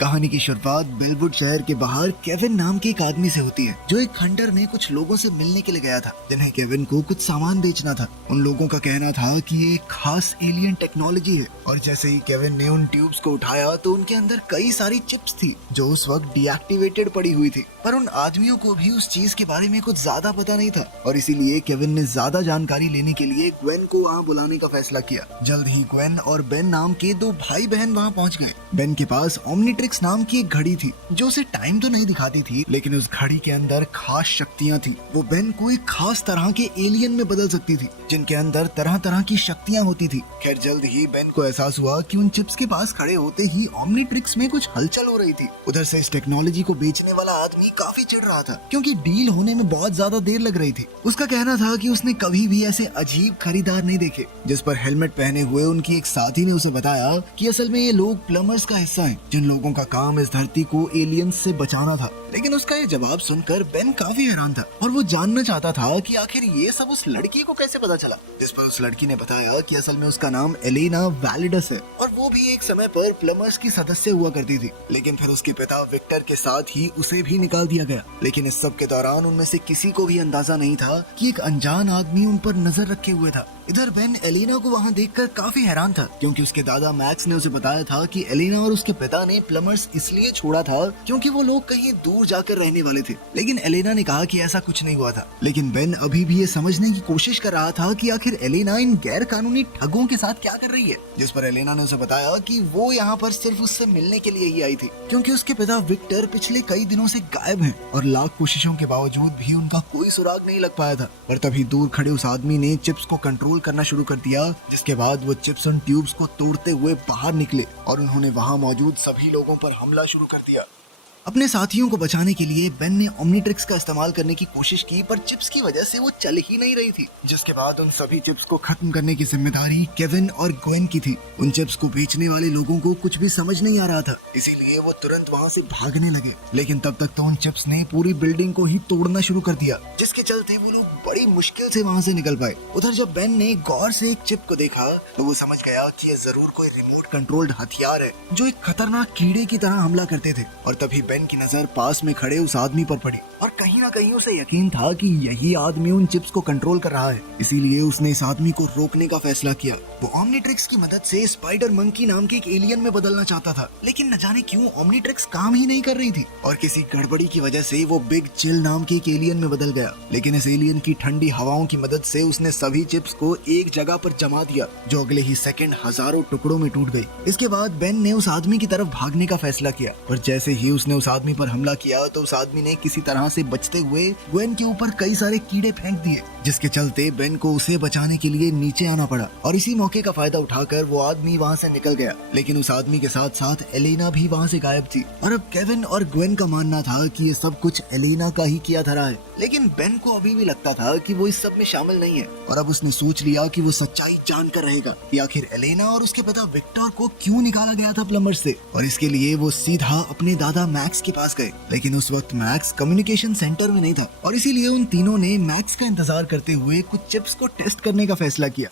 कहानी की शुरुआत बेलवुड शहर के बाहर केविन नाम के एक आदमी से होती है, जो एक खंडर में कुछ लोगों से मिलने के लिए गया था, जिन्हें केविन को कुछ सामान बेचना था। उन लोगों का कहना था कि ये एक खास एलियन टेक्नोलॉजी है, और जैसे ही केविन ने उन ट्यूब्स को उठाया तो उनके अंदर कई सारी चिप्स थी जो उस वक्त डीएक्टिवेटेड पड़ी हुई थी। पर उन आदमियों को भी उस चीज के बारे में कुछ ज्यादा पता नहीं था, और इसीलिए केविन ने ज्यादा जानकारी लेने के लिए ग्वेन को वहाँ बुलाने का फैसला किया। जल्द ही ग्वेन और बेन नाम के दो भाई बहन वहाँ पहुँच गए। बेन के पास ओमनीट्रिक्स नाम की एक घड़ी थी जो उसे टाइम तो नहीं दिखाती थी, लेकिन उस घड़ी के अंदर खास शक्तियाँ थी। वो बेन को एक खास तरह के एलियन में बदल सकती थी, जिनके अंदर तरह तरह की शक्तियाँ होती थी। खैर जल्द ही बेन को एहसास हुआ कि उन चिप्स के पास खड़े होते ही ओमनीट्रिक्स में कुछ हलचल हो रही थी। उधर से इस टेक्नोलॉजी को बेचने वाला आदमी काफी चिढ़ रहा था, क्योंकि डील होने में बहुत ज्यादा देर लग रही थी। उसका कहना था कि उसने कभी भी ऐसे अजीब खरीदार नहीं देखे। जिस पर हेलमेट पहने हुए उनकी एक साथी ने उसे बताया कि असल में ये लोग प्लम्बर्स का हिस्सा हैं, जिन लोगों का काम इस धरती को एलियंस से बचाना था। लेकिन उसका ये जवाब सुनकर बेन काफी हैरान था, और वो जानना चाहता था कि आखिर ये सब उस लड़की को कैसे पता चला। जिस पर उस लड़की ने बताया कि असल में उसका नाम एलेना वैलिडस है, और वो भी एक समय पर प्लम्बर्स की सदस्य हुआ करती थी। लेकिन फिर उसके पिता विक्टर के साथ ही उसे भी निकाल दिया गया। लेकिन इस सब के दौरान उनमें से किसी को भी अंदाजा नहीं था कि एक अनजान आदमी उन पर नजर रखे हुए था। इधर बेन एलेना को वहाँ देखकर काफी हैरान था, क्योंकि उसके दादा मैक्स ने उसे बताया था कि एलेना और उसके पिता ने प्लम्बर्स इसलिए छोड़ा था क्योंकि वो लोग कहीं दूर जाकर रहने वाले थे। लेकिन एलेना ने कहा कि ऐसा कुछ नहीं हुआ था। लेकिन बेन अभी भी ये समझने की कोशिश कर रहा था कि आखिर एलेना इन गैर कानूनी ठगों के साथ क्या कर रही है। जिस पर एलेना ने उसे बताया कि वो यहाँ पर सिर्फ उससे मिलने के लिए ही आई थी, क्योंकि उसके पिता विक्टर पिछले कई दिनों से गायब हैं, और लाख कोशिशों के बावजूद भी उनका कोई सुराग नहीं लग पाया था। पर तभी दूर खड़े उस आदमी ने चिप्स को कंट्रोल करना शुरू कर दिया, जिसके बाद वो चिप्स उन ट्यूब्स को तोड़ते हुए बाहर निकले, और उन्होंने वहाँ मौजूद सभी लोगों पर हमला शुरू कर दिया। अपने साथियों को बचाने के लिए बेन ने ओमनीट्रिक्स का इस्तेमाल करने की कोशिश की, पर चिप्स की वजह से वो चल ही नहीं रही थी। जिसके बाद उन सभी चिप्स को खत्म करने की जिम्मेदारी केविन और ग्वेन की थी। उन चिप्स को बेचने वाले लोगों को कुछ भी समझ नहीं आ रहा था, इसीलिए वो तुरंत वहाँ से भागने लगे। लेकिन तब तक तो उन चिप्स ने पूरी बिल्डिंग को ही तोड़ना शुरू कर दिया, जिसके चलते वो लोग बड़ी मुश्किल से वहाँ से निकल पाए। उधर जब बेन ने गौर से एक चिप को देखा तो वो समझ गया कि ये जरूर कोई रिमोट कंट्रोल्ड हथियार है, जो एक खतरनाक कीड़े की तरह हमला करते थे। और तभी बेन की नजर पास में खड़े उस आदमी पर पड़ी, और कहीं ना कहीं उसे यकीन था कि यही आदमी उन चिप्स को कंट्रोल कर रहा है। इसीलिए उसने इस आदमी को रोकने का फैसला किया। वो ओमनीट्रिक्स की मदद से स्पाइडर मंकी नाम के एक एलियन में बदलना चाहता था, लेकिन न जाने क्यों ओमनीट्रिक्स काम ही नहीं कर रही थी, और किसी गड़बड़ी की वजह से वो बिग चिल नाम के एक एलियन में बदल गया। लेकिन इस एलियन की ठंडी हवाओं की मदद से उसने सभी चिप्स को एक जगह पर जमा दिया, जो अगले ही सेकंड हजारों टुकड़ों में टूट गई। इसके बाद बेन ने उस आदमी की तरफ भागने का फैसला किया, पर जैसे ही उसने उस आदमी पर हमला किया तो उस आदमी ने किसी तरह से बचते हुए ग्वेन के ऊपर कई सारे कीड़े फेंक दिए, जिसके चलते बेन को उसे बचाने के लिए नीचे आना पड़ा। और इसी मौके का फायदा उठाकर वो आदमी वहाँ से निकल गया। लेकिन उस आदमी के साथ साथ एलेना भी वहाँ से गायब थी, और अब केविन और ग्वेन का मानना था कि ये सब कुछ एलेना का ही किया धरा है। लेकिन बेन को अभी भी लगता था कि वो इस सब में शामिल नहीं है, और अब उसने सोच लिया कि वो सच्चाई जानकर रहेगा कि आखिर एलेना और उसके पिता विक्टर को क्यों निकाला गया था प्लम्बर से। और इसके लिए वो सीधा अपने दादा मैक्स के पास गए। लेकिन उस वक्त मैक्स कम्युनिकेशन सेंटर में नहीं था, और इसीलिए उन तीनों ने मैक्स का इंतजार करते हुए कुछ चिप्स को टेस्ट करने का फैसला किया,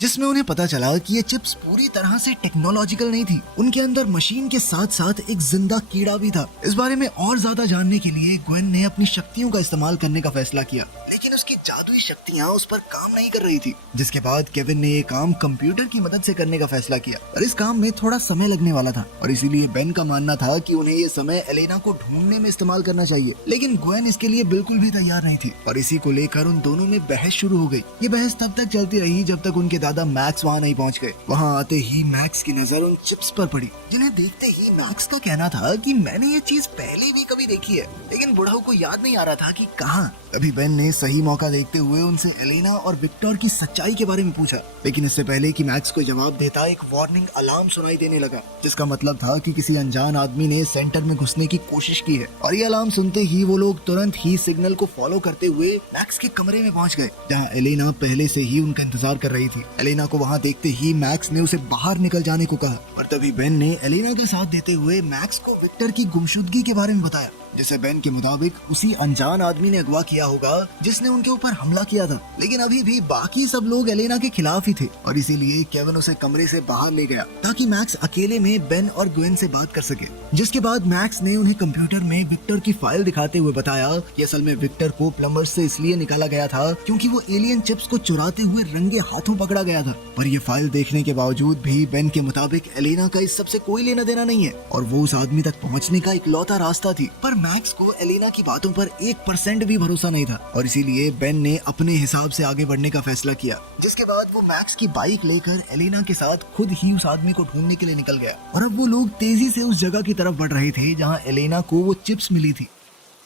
जिसमें उन्हें पता चला कि ये चिप्स पूरी तरह से टेक्नोलॉजिकल नहीं थी। उनके अंदर मशीन के साथ साथ एक जिंदा कीड़ा भी था। इस बारे में और ज्यादा जानने के लिए ग्वेन ने अपनी शक्तियों का इस्तेमाल करने का फैसला किया, लेकिन उसकी जादुई शक्तियाँ उस पर काम नहीं कर रही थी। जिसके बाद केविन ने ये काम कंप्यूटर की मदद से करने का फैसला किया, और इस काम में थोड़ा समय लगने वाला था, और इसीलिए बेन का मानना था कि उन्हें ये समय एलेना को ढूंढने में इस्तेमाल करना चाहिए। लेकिन ग्वेन इसके लिए बिल्कुल भी तैयार नहीं थी, और इसी को लेकर उन दोनों में बहस शुरू हो गई। ये बहस तब तक चलती रही जब तक उनके दादा मैक्स वहाँ नहीं पहुँच गए। वहाँ आते ही मैक्स की नजर उन चिप्स पर पड़ी, जिन्हें देखते ही मैक्स का कहना था कि मैंने ये चीज पहले भी कभी देखी है, लेकिन बुढ़ाऊ को याद नहीं आ रहा था कि कहाँ। अभी बेन ने सही मौका देखते हुए उनसे एलेना और विक्टर की सच्चाई के बारे में पूछा, लेकिन इससे पहले कि मैक्स को जवाब देता एक वार्निंग अलार्म सुनाई देने लगा, जिसका मतलब था कि किसी अनजान आदमी ने सेंटर में घुसने की कोशिश की है। और ये अलार्म सुनते ही वो लोग तुरंत ही सिग्नल को फॉलो करते हुए मैक्स के कमरे में पहुंच गए, जहां एलेना पहले से ही उनका इंतजार कर रही थी। एलेना को वहाँ देखते ही मैक्स ने उसे बाहर निकल जाने को कहा और तभी बेन ने एलेना का साथ देते हुए मैक्स को विक्टर की गुमशुदगी के बारे में बताया, जिसे बेन के मुताबिक उसी अनजान आदमी ने अगवा किया होगा जिसने उनके ऊपर हमला किया था। लेकिन अभी भी बाकी सब लोग एलेना के खिलाफ ही थे और इसीलिए केविन उसे कमरे से बाहर ले गया ताकि मैक्स अकेले में बेन और ग्वेन से बात कर सके। जिसके बाद मैक्स ने उन्हें कंप्यूटर में विक्टर की फाइल दिखाते हुए बताया कि असल में विक्टर को प्लम्बर से इसलिए निकाला गया था क्योंकि वो एलियन चिप्स को चुराते हुए रंगे हाथों पकड़ा गया था। पर ये फाइल देखने के बावजूद भी बेन के मुताबिक एलेना का इस सब से कोई लेना देना नहीं है और वो उस आदमी तक पहुंचने का इकलौता रास्ता थी। पर मैक्स को एलेना की बातों पर 1% भी भरोसा नहीं था और इसीलिए बेन ने अपने हिसाब से आगे बढ़ने का फैसला किया। जिसके बाद वो मैक्स की बाइक लेकर एलेना के साथ खुद ही उस आदमी को ढूंढने के लिए निकल गया और अब वो लोग तेजी से उस जगह की तरफ बढ़ रहे थे जहाँ एलेना को वो चिप्स मिली थी।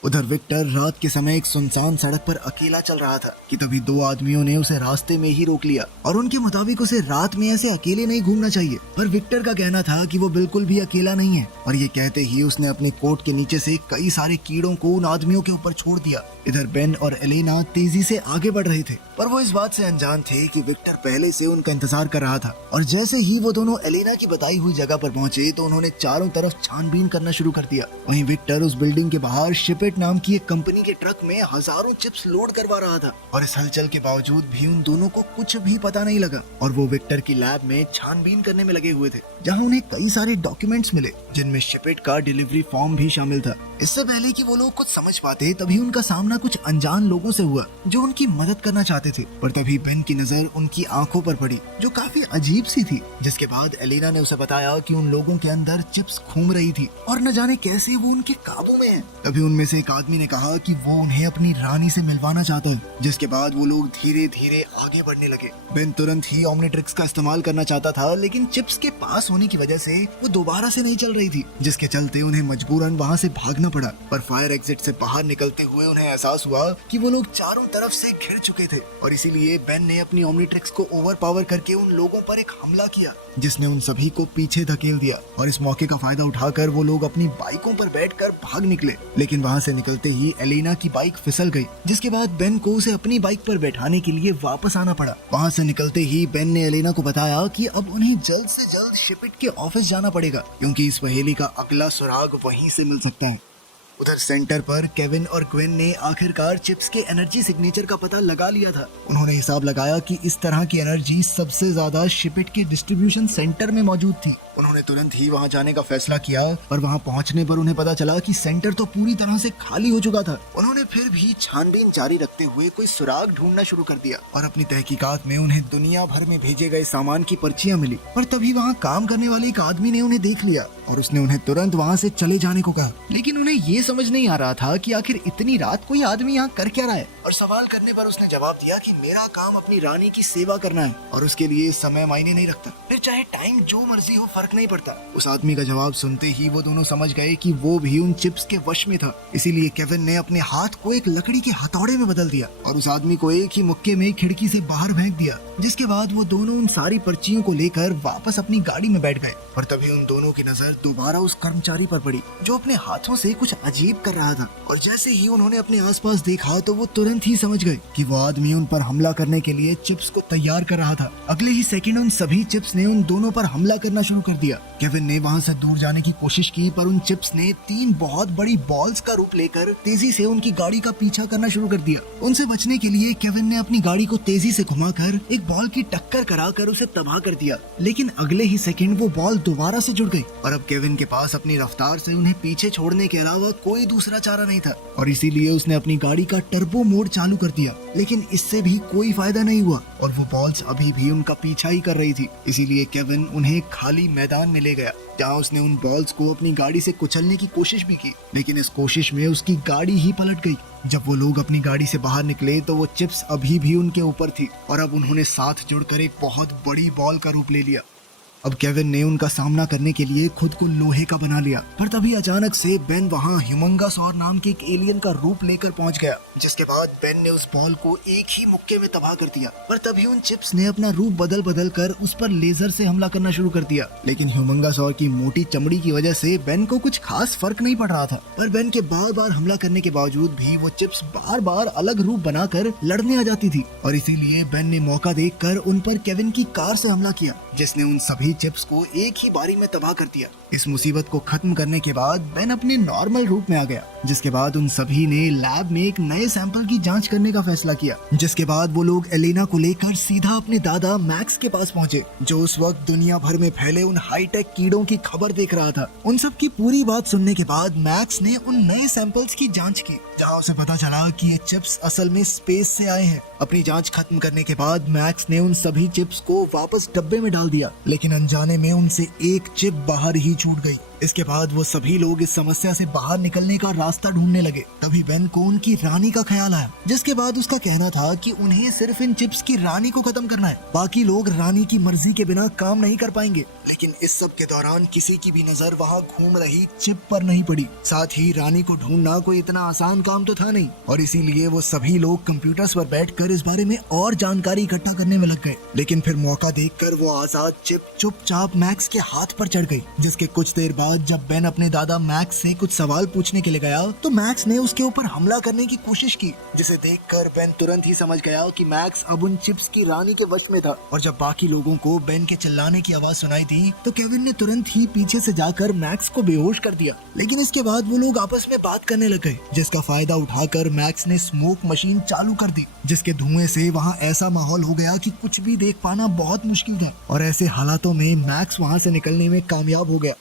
उधर विक्टर रात के समय एक सुनसान सड़क पर अकेला चल रहा था कि तभी दो आदमियों ने उसे रास्ते में ही रोक लिया और उनके मुताबिक उसे रात में ऐसे अकेले नहीं घूमना चाहिए। पर विक्टर का कहना था कि वो बिल्कुल भी अकेला नहीं है और ये कहते ही उसने अपने कोट के नीचे से कई सारे कीड़ों को उन आदमियों के ऊपर छोड़ दिया। इधर बेन और एलेना तेजी से आगे बढ़ रहे थे पर वो इस बात से अनजान थे कि विक्टर पहले से उनका इंतजार कर रहा था और जैसे ही वो दोनों एलेना की बताई हुई जगह पर पहुंचे तो उन्होंने चारों तरफ छानबीन करना शुरू कर दिया। वहीं विक्टर उस बिल्डिंग के बाहर शिपेट नाम की एक कंपनी के ट्रक में हजारों चिप्स लोड करवा रहा था और इस हलचल के बावजूद भी उन दोनों को कुछ भी पता नहीं लगा और वो विक्टर की लैब में छानबीन करने में लगे हुए थे जहां उन्हें कई सारे डॉक्यूमेंट्स मिले जिनमें शिपेट का डिलीवरी फॉर्म भी शामिल था। इससे पहले कि वो लोग कुछ समझ पाते तभी उनका सामना कुछ अनजान लोगों से हुआ जो उनकी मदद करना चाहते थे। पर तभी बेन की नजर उनकी आंखों पर पड़ी जो काफी अजीब सी थी। जिसके बाद एलेना ने उसे बताया कि उन लोगों के अंदर चिप्स घूम रही थी और न जाने कैसे वो उनके काबू में है। तभी उनमें से एक आदमी ने कहा कि वो उन्हें अपनी रानी से मिलवाना चाहता है। जिसके बाद वो लोग धीरे धीरे आगे बढ़ने लगे। बेन तुरंत ही ओमनीट्रिक्स का इस्तेमाल करना चाहता था लेकिन चिप्स के पास होने की वजह से वो दोबारा से नहीं चल रही थी जिसके चलते उन्हें मजबूरन वहाँ से भागना पड़ा। पर फायर एग्जिट से बाहर निकलते हुए उन्हें एहसास हुआ कि वो लोग चारों तरफ से घिर चुके थे और इसीलिए बेन ने अपनी ओमनीट्रिक्स को ओवरपावर करके उन लोगों पर एक हमला किया जिसने उन सभी को पीछे धकेल दिया और इस मौके का फायदा उठाकर वो लोग अपनी बाइकों पर बैठकर भाग निकले। लेकिन वहाँ से निकलते ही एलेना की बाइक फिसल गई जिसके बाद बेन को उसे अपनी बाइक पर बैठाने के लिए वापस आना पड़ा। वहाँ से निकलते ही बेन ने एलेना को बताया कि अब उन्हें जल्द से जल्द शिपेट के ऑफिस जाना पड़ेगा क्योंकि इस पहेली का अगला सुराग वहीं से मिल सकता है। उधर सेंटर पर केविन और ग्वेन ने आखिरकार चिप्स के एनर्जी सिग्नेचर का पता लगा लिया था। उन्होंने हिसाब लगाया कि इस तरह की एनर्जी सबसे ज्यादा शिपेट के डिस्ट्रीब्यूशन सेंटर में मौजूद थी। उन्होंने तुरंत ही वहां जाने का फैसला किया पर वहां पहुंचने पर उन्हें पता चला कि सेंटर तो पूरी तरह से खाली हो चुका था। उन्होंने फिर भी छानबीन जारी रखते हुए कोई सुराग ढूंढना शुरू कर दिया और अपनी तहकीकात में उन्हें दुनिया भर में भेजे गए सामान की पर्चियां मिली। पर तभी वहाँ काम करने वाले एक आदमी ने उन्हें देख लिया और उसने उन्हें तुरंत वहाँ से चले जाने को कहा। लेकिन उन्हें ये समझ नहीं आ रहा था कि आखिर इतनी रात कोई आदमी यहाँ कर क्या रहा है और सवाल करने पर उसने जवाब दिया कि मेरा काम अपनी रानी की सेवा करना है और उसके लिए समय मायने नहीं रखता, फिर चाहे टाइम जो मर्जी हो फर्क नहीं पड़ता। उस आदमी का जवाब सुनते ही वो दोनों समझ गए कि वो भी उन चिप्स के वश में था। इसीलिए केविन ने अपने हाथ को एक लकड़ी के हथौड़े में बदल दिया और उस आदमी को एक ही मुक्के में खिड़की से बाहर फेंक दिया। जिसके बाद वो दोनों उन सारी पर्चियों को लेकर वापस अपनी गाड़ी में बैठ गए। पर तभी उन दोनों की नजर दोबारा उस कर्मचारी पर पड़ी जो अपने हाथों से कुछ अजीब कर रहा था और जैसे ही उन्होंने अपने आसपास देखा तो वो तुरंत ही समझ गए कि वो आदमी उन पर हमला करने के लिए चिप्स को तैयार कर रहा था। अगले ही सेकंड उन सभी चिप्स ने उन दोनों पर हमला करना शुरू कर दिया। केविन ने वहाँ से दूर जाने की कोशिश की पर उन चिप्स ने 3 बहुत बड़ी बॉल्स का रूप लेकर तेजी से उनकी गाड़ी का पीछा करना शुरू कर दिया। उनसे बचने के लिए केविन ने अपनी गाड़ी को तेजी से घुमाकर एक बॉल की टक्कर कराकर उसे तबाह कर दिया। लेकिन अगले ही सेकंड वो बॉल दोबारा से जुड़ गई और अब केविन के पास अपनी रफ्तार से उन्हें पीछे छोड़ने के अलावा कोई दूसरा चारा नहीं था और इसीलिए उसने अपनी गाड़ी का टर्बो मोड चालू कर दिया। लेकिन इससे भी कोई फायदा नहीं हुआ और वो बॉल्स अभी भी उनका पीछा ही कर रही थी। इसीलिए केविन उन्हें खाली मैदान में ले गया जहाँ उसने उन बॉल्स को अपनी गाड़ी से कुचलने की कोशिश भी की, लेकिन इस कोशिश में उसकी गाड़ी ही पलट गई। जब वो लोग अपनी गाड़ी से बाहर निकले तो वो चिप्स अभी भी उनके ऊपर थी और अब उन्होंने साथ जुड़कर एक बहुत बड़ी बॉल का रूप ले लिया। अब केविन ने उनका सामना करने के लिए खुद को लोहे का बना लिया, पर तभी अचानक से बेन वहाँ ह्यूमंगासौर नाम के एक एलियन का रूप लेकर पहुंच गया, जिसके बाद बेन ने उस बॉल को एक ही मुक्के में तबाह कर दिया। पर तभी उन चिप्स ने अपना रूप बदल बदल कर उस पर लेजर से हमला करना शुरू कर दिया। लेकिन ह्यूमंगासौर की मोटी चमड़ी की वजह से बेन को कुछ खास फर्क नहीं पड़ रहा था, पर बेन के बार बार हमला करने के बावजूद भी वो चिप्स बार बार अलग रूप बनाकर लड़ने आ जाती थी, और इसीलिए बेन ने मौका देखकर उन पर केविन की कार से हमला किया, जिसने उन सभी चिप्स को एक ही बारी में तबाह कर दिया। इस मुसीबत को खत्म करने के बाद बेन अपने नॉर्मल रूप में आ गया, जिसके बाद उन सभी ने लैब में एक नए सैंपल की जांच करने का फैसला किया, जिसके बाद वो लोग एलेना को लेकर सीधा अपने दादा मैक्स के पास पहुंचे, जो उस वक्त दुनिया भर में फैले उन हाईटेक कीड़ों की खबर देख रहा था। उन सब की पूरी बात सुनने के बाद मैक्स ने उन नए सैंपल्स की जांच की, जहां उसे पता चला कि ये चिप्स असल में स्पेस से आए हैं। अपनी जांच खत्म करने के बाद मैक्स ने उन सभी चिप्स को वापस डब्बे में डाल दिया, लेकिन अनजाने में उनसे एक चिप बाहर ही छूट गई। इसके बाद वो सभी लोग इस समस्या से बाहर निकलने का रास्ता ढूंढने लगे। तभी बेन को उनकी रानी का ख्याल आया, जिसके बाद उसका कहना था कि उन्हें सिर्फ इन चिप्स की रानी को खत्म करना है, बाकी लोग रानी की मर्जी के बिना काम नहीं कर पाएंगे। लेकिन इस सब के दौरान किसी की भी नजर वहाँ घूम रही चिप पर नहीं पड़ी। साथ ही रानी को ढूंढना कोई इतना आसान काम तो था नहीं, और इसीलिए वो सभी लोग कंप्यूटर्स पर बैठकर इस बारे में और जानकारी इकट्ठा करने में लग गए। लेकिन फिर मौका देखकर वो आजाद चिप चुपचाप मैक्स के हाथ पर चढ़ गई, जिसके कुछ देर बाद जब बेन अपने दादा मैक्स से कुछ सवाल पूछने के लिए गया, तो मैक्स ने उसके ऊपर हमला करने की कोशिश की, जिसे देखकर बेन तुरंत ही समझ गया कि मैक्स अब उन चिप्स की रानी के वश में था। और जब बाकी लोगों को बेन के चिल्लाने की आवाज सुनाई दी, तो केविन ने तुरंत ही पीछे से जाकर मैक्स को बेहोश कर दिया। लेकिन इसके बाद वो लोग आपस में बात करने लग गए, जिसका फायदा उठाकर मैक्स ने स्मोक मशीन चालू कर दी, जिसके धुएं से वहाँ ऐसा माहौल हो गया कि कुछ भी देख पाना बहुत मुश्किल था। और ऐसे हालातों में मैक्स वहाँ से निकलने में कामयाब हो गया।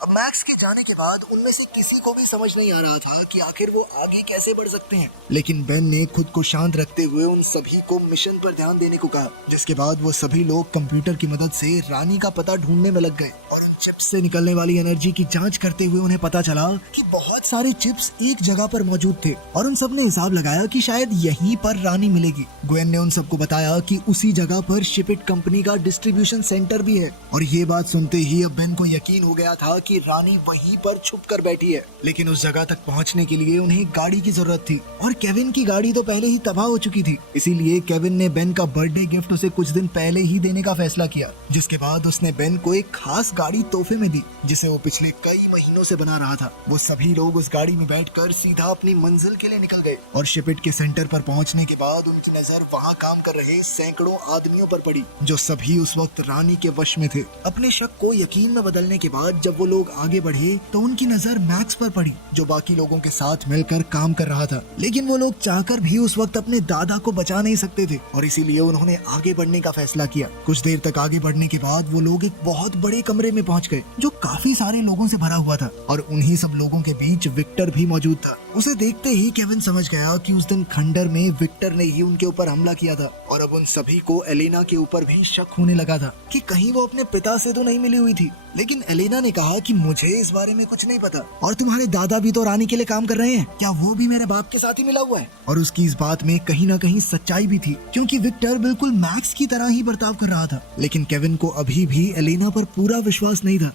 अब मैक्स के जाने के बाद उनमें से किसी को भी समझ नहीं आ रहा था कि आखिर वो आगे कैसे बढ़ सकते हैं। लेकिन बेन ने खुद को शांत रखते हुए उन सभी को मिशन पर ध्यान देने को कहा, जिसके बाद वो सभी लोग कंप्यूटर की मदद से रानी का पता ढूंढने में लग गए। और उन चिप्स से निकलने वाली एनर्जी की जांच करते हुए उन्हें पता चला कि बहुत सारे चिप्स एक जगह पर मौजूद थे, और उन सब ने हिसाब लगाया कि शायद यहीं पर रानी मिलेगी। ग्वेन ने उन सबको बताया कि उसी जगह पर शिपिट कंपनी का डिस्ट्रीब्यूशन सेंटर भी है। और ये बात सुनते ही अब बेन को यकीन हो गया था कि रानी वहीं पर छुप कर बैठी है। लेकिन उस जगह तक पहुंचने के लिए उन्हें गाड़ी की जरूरत थी, और केविन की गाड़ी तो पहले ही तबाह हो चुकी थी। इसीलिए केविन ने बेन का बर्थडे गिफ्ट उसे कुछ दिन पहले ही देने का फैसला किया, जिसके बाद उसने बेन को एक खास गाड़ी तोहफे में दी, जिसे वो पिछले कई महीनों से बना रहा था। वो सभी लोग उस गाड़ी में बैठकर सीधा अपनी मंजिल के लिए निकल गए। और शिपिट के सेंटर पर पहुंचने के बाद उनकी नजर वहां काम कर रहे सैकड़ों आदमियों पर पड़ी, जो सभी उस वक्त रानी के वश में थे। अपने शक को यकीन में बदलने के बाद जब वो लोग आगे बढ़े, तो उनकी नजर मैक्स पर पड़ी, जो बाकी लोगों के साथ मिलकर काम कर रहा था। लेकिन वो लोग चाहकर भी उस वक्त अपने दादा को बचा नहीं सकते थे, और इसीलिए उन्होंने आगे बढ़ने का फैसला किया। कुछ देर तक आगे बढ़ने के बाद वो लोग एक बहुत बड़े कमरे में पहुंच गए, जो काफी सारे लोगों से भरा हुआ था, और उन्हीं सब लोगों के बीच विक्टर भी मौजूद था। उसे देखते ही केविन समझ गया कि उस दिन खंडर में विक्टर ने ही उनके ऊपर हमला किया था, और अब उन सभी को एलेना के ऊपर भी शक होने लगा था कि कहीं वो अपने पिता से तो नहीं मिली हुई थी। लेकिन एलेना ने कहा कि मुझे इस बारे में कुछ नहीं पता, और तुम्हारे दादा भी तो रानी के लिए काम कर रहे हैं, क्या वो भी मेरे बाप के साथ ही मिला हुआ है? और उसकी इस बात में कहीं ना कहीं सच्चाई भी थी, क्योंकि विक्टर बिल्कुल मैक्स की तरह ही बर्ताव कर रहा था। लेकिन केविन को अभी भी एलेना पर पूरा विश्वास नहीं था।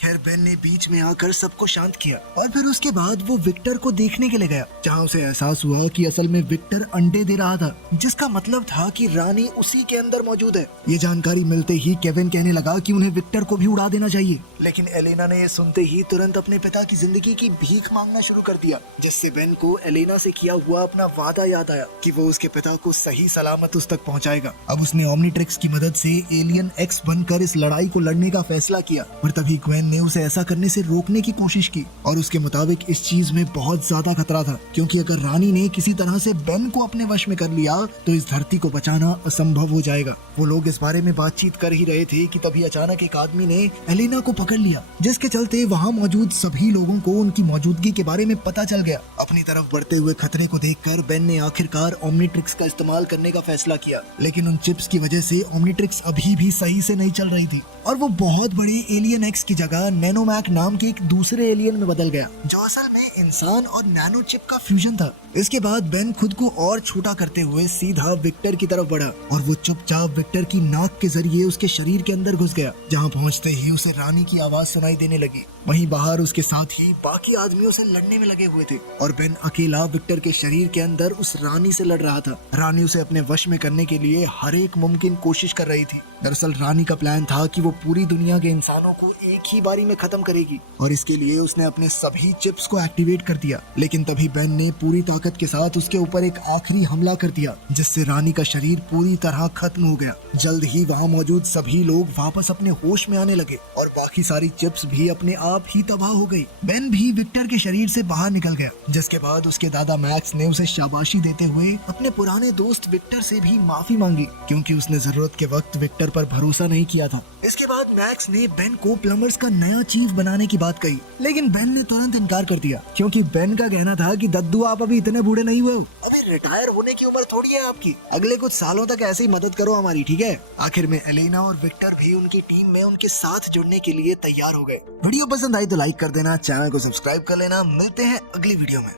खैर बेन ने बीच में आकर सबको शांत किया, और फिर उसके बाद वो विक्टर को देखने के लिए गया, जहाँ उसे एहसास हुआ कि असल में विक्टर अंडे दे रहा था, जिसका मतलब था कि रानी उसी के अंदर मौजूद है। ये जानकारी मिलते ही केविन कहने लगा कि उन्हें विक्टर को भी उड़ा देना चाहिए। लेकिन एलेना ने ये सुनते ही तुरंत अपने पिता की जिंदगी की भीख मांगना शुरू कर दिया, जिससे बेन को एलेना से किया हुआ अपना वादा याद आया कि वो उसके पिता को सही सलामत उस तक पहुँचाएगा। अब उसने ओमनीट्रिक्स की मदद से एलियन एक्स बनकर इस लड़ाई को लड़ने का फैसला किया, और तभी ग्वेन ने उसे ऐसा करने से रोकने की कोशिश की। और उसके मुताबिक इस चीज में बहुत ज्यादा खतरा था, क्योंकि अगर रानी ने किसी तरह से बेन को अपने वश में कर लिया तो इस धरती को बचाना असंभव हो जाएगा। वो लोग इस बारे में बातचीत कर ही रहे थे कि तभी अचानक एक आदमी ने एलेना को पकड़ लिया, जिसके चलते वहाँ मौजूद सभी लोगों को उनकी मौजूदगी के बारे में पता चल गया। अपनी तरफ बढ़ते हुए खतरे को देखकर बेन ने आखिरकार ओमनीट्रिक्स का इस्तेमाल करने का फैसला किया। लेकिन उन चिप्स की वजह से ओमनीट्रिक्स अभी भी सही से नहीं चल रही थी, और वो बहुत बड़े एलियन एक्स की जगह नैनोमैक नाम के एक दूसरे एलियन में बदल गया, जो असल में इंसान और नैनो चिप का फ्यूजन था। इसके बाद बेन खुद को और छोटा करते हुए सीधा विक्टर की तरफ बढ़ा और वो चुपचाप विक्टर की नाक के जरिए उसके शरीर के अंदर घुस गया। जहाँ पहुँचते ही उसे रानी की आवाज सुनाई देने लगी। वहीं बाहर उसके साथ ही बाकी आदमियों से लड़ने में लगे हुए थे और बेन अकेला विक्टर के शरीर के अंदर उस रानी से लड़ रहा था। रानी उसे अपने वश में करने के लिए हर एक मुमकिन कोशिश कर रही थी। दरअसल रानी का प्लान था कि वो पूरी दुनिया के इंसानों को एक ही बारी में खत्म करेगी और इसके लिए उसने अपने सभी चिप्स को एक्टिवेट कर दिया। लेकिन तभी बेन ने पूरी ताकत के साथ उसके ऊपर एक आखिरी हमला कर दिया, जिससे रानी का शरीर पूरी तरह खत्म हो गया। जल्द ही वहाँ मौजूद सभी लोग वापस अपने होश में आने लगे और बाकी सारी चिप्स भी अपने आप ही तबाह हो गई। बेन भी विक्टर के शरीर से बाहर निकल गया, जिसके बाद उसके दादा मैक्स ने उसे शाबाशी देते हुए अपने पुराने दोस्त विक्टर से भी माफी मांगी, क्योंकि उसने जरूरत के वक्त विक्टर पर भरोसा नहीं किया था। इसके बाद मैक्स ने बेन को प्लम्बर्स का नया चीफ बनाने की बात कही, लेकिन बेन ने तुरंत इनकार कर दिया, क्योंकि बेन का कहना था कि दद्दू आप अभी इतने बूढ़े नहीं हुए हो, अभी रिटायर होने की उम्र थोड़ी है आपकी, अगले कुछ सालों तक ऐसे ही मदद करो हमारी, ठीक है। आखिर में एलेना और विक्टर भी उनकी टीम में उनके साथ जुड़ने के लिए तैयार हो गए। वीडियो पसंद आई तो लाइक कर देना, चैनल को सब्सक्राइब कर लेना। मिलते हैं अगली वीडियो में।